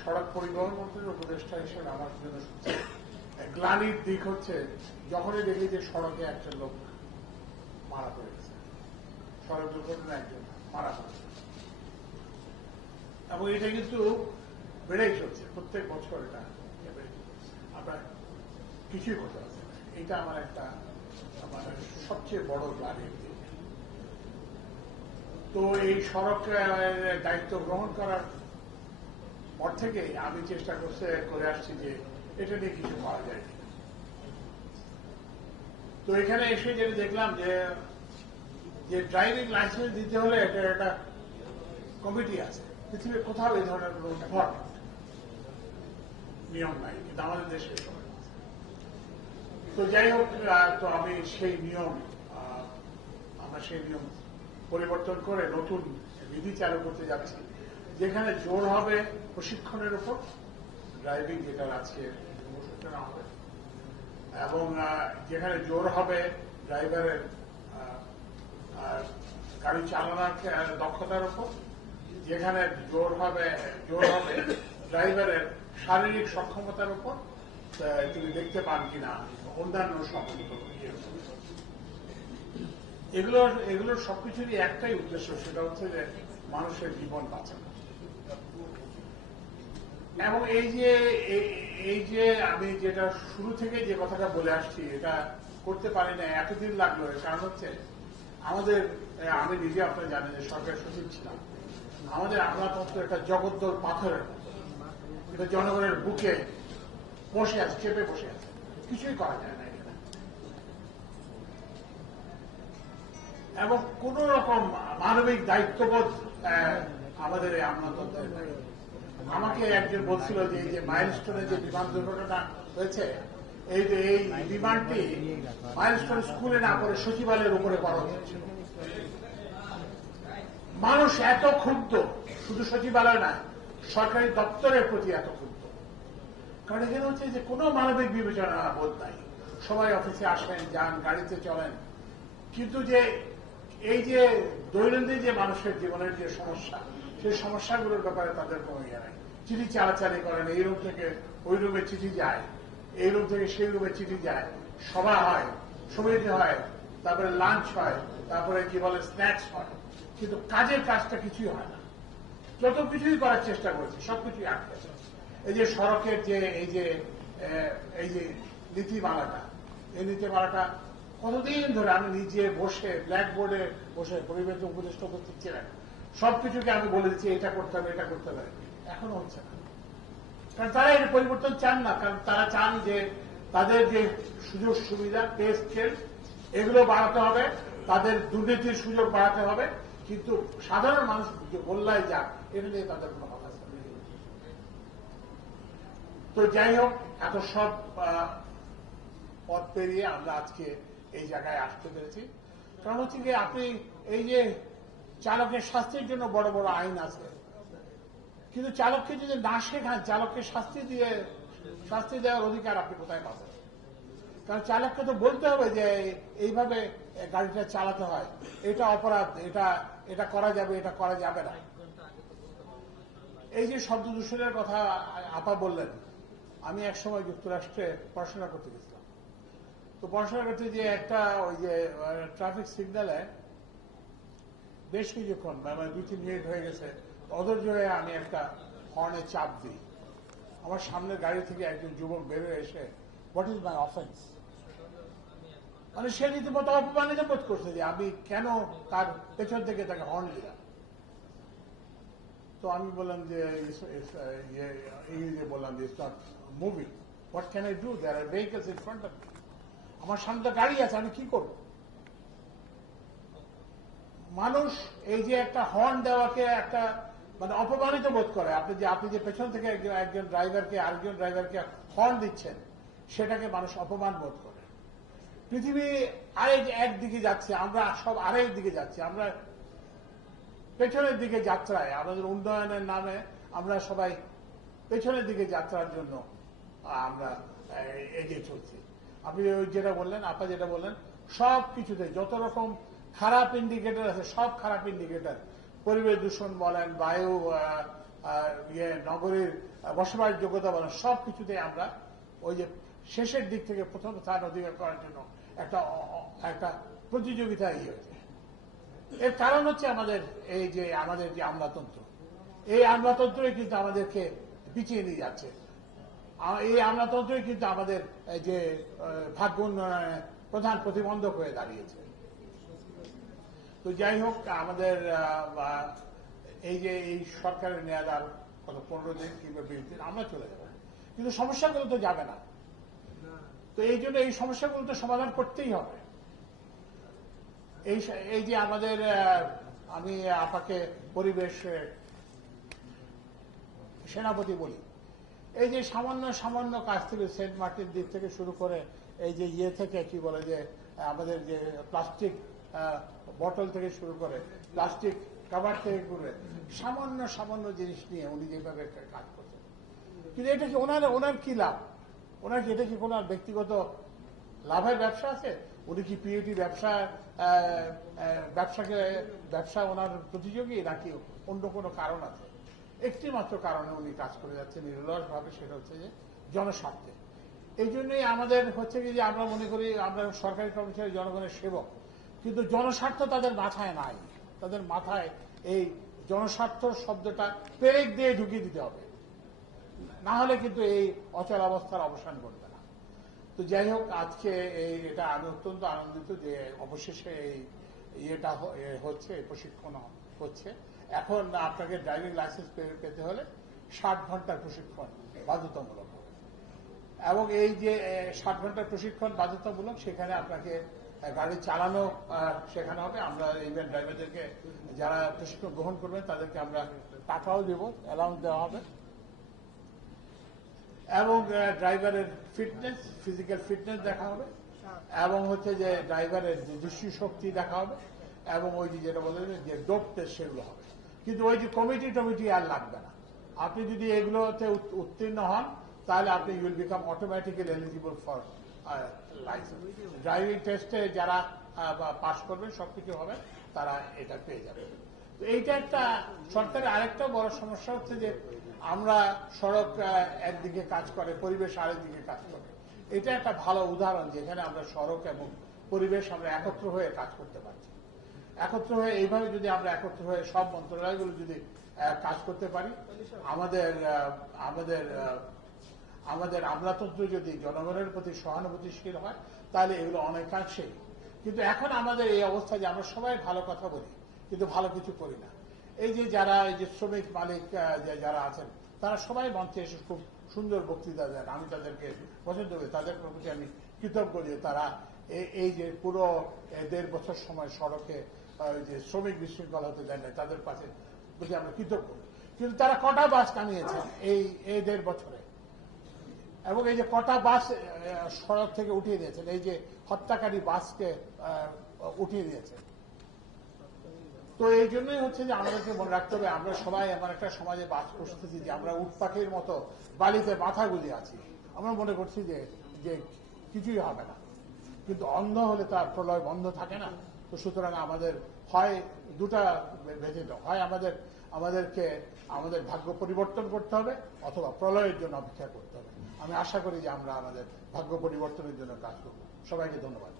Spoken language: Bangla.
সড়ক পরিবহন মন্ত্রীর উপদেষ্টা হিসেবে আমার জন্য গ্লানির দিক হচ্ছে যখনই দেখি যে সড়কে একটা লোক মারা পড়েছে, সড়ক দুর্ঘটনা একজন মারা পড়েছে, এবং এটা কিন্তু বেড়েই চলছে প্রত্যেক বছর। এটা আমরা কিছুই করতে পারছি না। এটা আমার একটা সবচেয়ে বড় গ্লানির দিক। তো এই সড়কের দায়িত্ব গ্রহণ করার পর থেকে আমি চেষ্টা করে আসছি যে এটা নিয়ে কিছু করা যায়। তো এখানে এসে যেটা দেখলাম যে ড্রাইভিং লাইসেন্স দিতে হলে এটা একটা কমিটি আছে। পৃথিবীর কোথাও এই ধরনের নিয়ম নাই, কিন্তু আমাদের দেশে তো যাই হোক, তো আমি সেই নিয়ম পরিবর্তন করে নতুন বিধি চালু করতে যাচ্ছি, যেখানে জোর হবে প্রশিক্ষণের উপর, ড্রাইভিং যেটা আজকে সূচনা হবে, এবং যেখানে জোর হবে ড্রাইভারের গাড়ি চালানোর দক্ষতার উপর, যেখানে জোর হবে ড্রাইভারের শারীরিক সক্ষমতার উপর, তিনি দেখতে পান কিনা অন্যান্য সম্পর্কিত। এগুলোর সবকিছুরই একটাই উদ্দেশ্য, সেটা হচ্ছে যে মানুষের জীবন বাঁচানো। এবং এই যে আমি যেটা শুরু থেকে যে কথাটা বলে আসছি, এটা করতে পারি না, এতদিন লাগলো। কারণ হচ্ছে আমি নিজে আপনারা জানেন যে সরকার সচিব ছিলাম। আমাদের আমলাতন্ত্র একটা জগদ্দল পাথরের মতো, এটা জনগণের বুকে বসে আছে, চেপে বসে আছে, কিছুই করা যায় না এখানে। এবং কোন রকম মানবিক দায়িত্ববোধ আমাদের এই আমলাতন্ত্রের নাই। আমাকে একজন বলছিল যে এই যে মাইলস্টোনে যে বিমান দুর্ঘটনা হয়েছে, এই বিমানটি মাইলস্টোন স্কুলে না করে সচিবালয়ের উপরে করা হয়েছিল। মানুষ এত ক্ষুব্ধ, শুধু সচিবালয় নয়, সরকারি দপ্তরের প্রতি এত ক্ষুব্ধ, কারণ এখানে হচ্ছে যে কোনো মানবিক বিবেচনা বোধ নাই। সবাই অফিসে আসেন, যান, গাড়িতে চলেন, কিন্তু যে এই যে দৈনন্দিন যে মানুষের জীবনের যে সমস্যা, সেই সমস্যাগুলোর ব্যাপারে তাদের কোনো ইয়ে নাই। চিঠি চালাচালি করেন, এই রুম থেকে ওই রুমে চিঠি যায়, এই রুম থেকে সেই রুমে চিঠি যায়, সভা হয়, সমিতি হয়, তারপরে লাঞ্চ হয়, তারপরে কি বলে স্ন্যাক্স হয়, কিন্তু কাজের কাজটা কিছুই হয় না। যত কিছুই করার চেষ্টা করেছে সবকিছুই আটকেছে। এই যে সড়কের যে এই যে নীতিমালাটা, এই নীতিমালাটা কতদিন ধরে আমি নিজে বসে ব্ল্যাকবোর্ডে বসে পরিবেশ উপদেষ্টা উপস্থিত ছিলেন, সবকিছুকে আমি বলে দিচ্ছি এটা করতে হবে, এটা করতে হবে, এখনো হচ্ছে না। কারণ তারা এর পরিবর্তন চান না, কারণ তারা চান যে তাদের যে সুযোগ সুবিধা, পে স্কেল, এগুলো বাড়াতে হবে, তাদের দুর্নীতির সুযোগ বাড়াতে হবে, কিন্তু সাধারণ মানুষ বললাই যাক, এটা নিয়ে তাদের কোনো কথা নেই। তো যাই হোক, এত সব পথ পেরিয়ে আমরা আজকে এই জায়গায় আসতে পেরেছি। কারণ হচ্ছে কি, আপনি এই যে চালকের শাস্তির জন্য বড় বড় আইন আছে, কিন্তু চালককে যদি না শেখান, চালককে শাস্তি দেওয়ার অধিকার আপনি কোথায় পাবেন? কারণ চালককে তো বলতে হবে যে এইভাবে গাড়িটা চালাতে হয়, এটা অপরাধ, এটা করা যাবে, এটা করা যাবে না। এই যে শব্দ দূষণের কথা আপা বললেন, আমি একসময় যুক্তরাষ্ট্রে পড়াশোনা করতে গেছিলাম। তো পড়াশোনা করতে যে একটা ওই যে ট্রাফিক সিগন্যালে বেশ কিছুক্ষণ, মানে 2-3 মিনিট হয়ে গেছে, অধৈর্য হয়ে আমি একটা হর্নে চাপ দিই। আমার সামনের গাড়ি থেকে একজন যুবক বেরোয় এসে, হোয়াট ইজ মাই অফেন্স? মানে সে রীতিমতো অপমানিত বোধ করছে যে আমি কেন তার পেছন থেকে তাকে হর্ন দিলাম। তো আমি বললাম যে বললাম যে it's not moving, what can I do, there are vehicles in front of me. আমার সামনে গাড়ি আছে, আমি কি করব? মানুষ এই যে একটা হর্ন দেওয়াকে একটা মানে অপমানিত বোধ করে। আপনি যে পেছন থেকে একজন ড্রাইভারকে আরেকজন ড্রাইভারকে হর্ন দিচ্ছেন, সেটাকে মানুষ অপমান বোধ করে। পৃথিবী একদিকে যাচ্ছে, আমরা সব আরেক দিকে যাচ্ছি। আমরা পেছনের দিকে যাত্রায়, আমাদের উন্নয়নের নামে আমরা সবাই পেছনের দিকে যাত্রার জন্য আমরা এগিয়ে চলছি। আপনি যেটা বললেন, আপা যেটা বললেন, সব কিছুতে যত রকম খারাপ ইন্ডিকেটর আছে, সব খারাপ ইন্ডিকেটর, পরিবেশ দূষণ বলেন, বায়ু নগরীর বসবাস যোগ্যতা বলেন সব কিছুতে আমরা ওই যে শেষের দিক থেকে প্রথম স্থান অধিকার করার জন্য একটা একটা প্রতিযোগিতা হয়েছে। এর কারণ হচ্ছে আমাদের যে আমলাতন্ত্র, এই আমলাতন্ত্রই কিন্তু আমাদেরকে পিছিয়ে নিয়ে যাচ্ছে। এই আমলাতন্ত্রই কিন্তু আমাদের যে ভাগ্য উন্নয়নের প্রধান প্রতিবন্ধক হয়ে দাঁড়িয়েছে। তো যাই হোক, আমাদের এই সরকারের মেয়াদ আর কত 15 দিন কিংবা 20 দিন আমরা চলে যাব, কিন্তু সমস্যাগুলো তো যাবে না। তো এই জন্য এই সমস্যাগুলো তো সমাধান করতেই হবে। এই যে আমাদের আমি আপাকে পরিবেশ সেনাপতি বলি, এই যে সামান্য কাজ থেকে সেন্ট মার্টিন দ্বীপ থেকে শুরু করে এই যে থেকে কি বলে যে আমাদের যে প্লাস্টিক বটল থেকে শুরু করে প্লাস্টিক কাভার থেকে করে সামান্য জিনিস নিয়ে উনি যেভাবে কাজ করছেন, কিন্তু এটা কি ওনার কি লাভ? ওনার কি এটা কি কোনো ব্যক্তিগত লাভের ব্যবসা আছে? উনি কি পিএটি ব্যবসা ওনার প্রতিযোগী, নাকি অন্য কোনো কারণ আছে? একটি মাত্র কারণে উনি কাজ করে যাচ্ছেন নিরলসভাবে, সেটা হচ্ছে যে জনস্বার্থে। এই জন্যই আমাদের হচ্ছে কি যে আমরা মনে করি আমরা সরকারি কর্মচারী জনগণের সেবক, কিন্তু জনস্বার্থ তাদের মাথায় নাই। তাদের মাথায় এই জনস্বার্থ শব্দটা পেরেক দিয়ে ঢুকিয়ে দিতে হবে, না হলে কিন্তু এই অচল অবস্থার অবসান ঘটবে না। তো যাই হোক, আজকে এটা আমি অত্যন্ত আনন্দিত যে অবশেষে ইয়েটা হচ্ছে, প্রশিক্ষণ হচ্ছে। এখন আপনাকে ড্রাইভিং লাইসেন্স পেতে হলে 60 ঘন্টার প্রশিক্ষণ বাধ্যতামূলক হবে, এবং এই যে 60 ঘন্টার প্রশিক্ষণ বাধ্যতামূলক, সেখানে আপনাকে গাড়ি চালানো শেখানো হবে। আমরা ইভেন ড্রাইভারদেরকে যারা প্রশিক্ষণ গ্রহণ করবেন তাদেরকে আমরা টাকাও দেব, অ্যালাউন্স দেওয়া হবে, এবং ড্রাইভারের ফিটনেস, ফিজিক্যাল ফিটনেস দেখা হবে, এবং হচ্ছে যে ড্রাইভারের যে দৃষ্টি শক্তি দেখা হবে, এবং ওই যেটা বলেন যে ডোপ টেস্ট, সেগুলো হবে। কিন্তু ওই যে কমিটি আর লাগবে না। আপনি যদি এগুলোতে উত্তীর্ণ হন, তাহলে আপনি will become automatically eligible for licence. Driving টেস্টে যারা পাস করবে, সবকিছু হবে, তারা এটা পেয়ে যাবে। তো এইটা একটা সরকারের আরেকটা বড় সমস্যা হচ্ছে যে আমরা সড়ক একদিকে কাজ করে, পরিবেশ আরেকদিকে কাজ করে। এটা একটা ভালো উদাহরণ যেখানে আমরা সড়ক এবং পরিবেশ আমরা একত্র হয়ে কাজ করতে পারছি। একত্র হয়ে এইভাবে যদি আমরা একত্র হয়ে সব মন্ত্রণালয়গুলো যদি কাজ করতে পারি, আমাদের আমলাতন্ত্র যদি জনগণের প্রতি সহানুভূতিশীল হয়, তাহলে এগুলো অনেকাংশেই। কিন্তু এখন আমাদের এই অবস্থা যে আমরা সবাই ভালো কথা বলি, কিন্তু ভালো কিছু করি না। এই যে শ্রমিক মালিক যারা আছেন, তারা সবাই মঞ্চে এসে খুব সুন্দর বক্তৃতা দেন, আমি তাদেরকে পছন্দ করি, তাদের প্রতি আমি কৃতজ্ঞ যে তারা এই যে পুরো 1.5 বছর সময় সড়কে যে শ্রমিক বিশৃঙ্খলা হতে দেন নাই, তাদের পাশে প্রতি আমরা কৃতজ্ঞ। কিন্তু তারা কটা বাস নামিয়েছেন এই 1.5 বছরে, এবং এই যে কটা বাস সড়ক থেকে উঠিয়ে দিয়েছেন, এই যে হত্যাকারী বাসকে উঠিয়ে দিয়েছেন। তো এই জন্যই হচ্ছে যে আমাদেরকে মনে রাখতে হবে, আমরা সবাই এমন একটা সমাজে বাস করতেছি যে আমরা উট পাখির মতো বালিতে মাথা গুলিয়ে আছি। আমরা মনে করছি যে কিছুই হবে না, কিন্তু অন্ধ হলে তার প্রলয় বন্ধ থাকে না। তো সুতরাং আমাদের হয় দুটা বেঁচে, হয় আমাদেরকে আমাদের ভাগ্য পরিবর্তন করতে হবে, অথবা প্রলয়ের জন্য অপেক্ষা করতে হবে। আমি আশা করি যে আমরা আমাদের ভাগ্য পরিবর্তনের জন্য কাজ করব। সবাইকে ধন্যবাদ।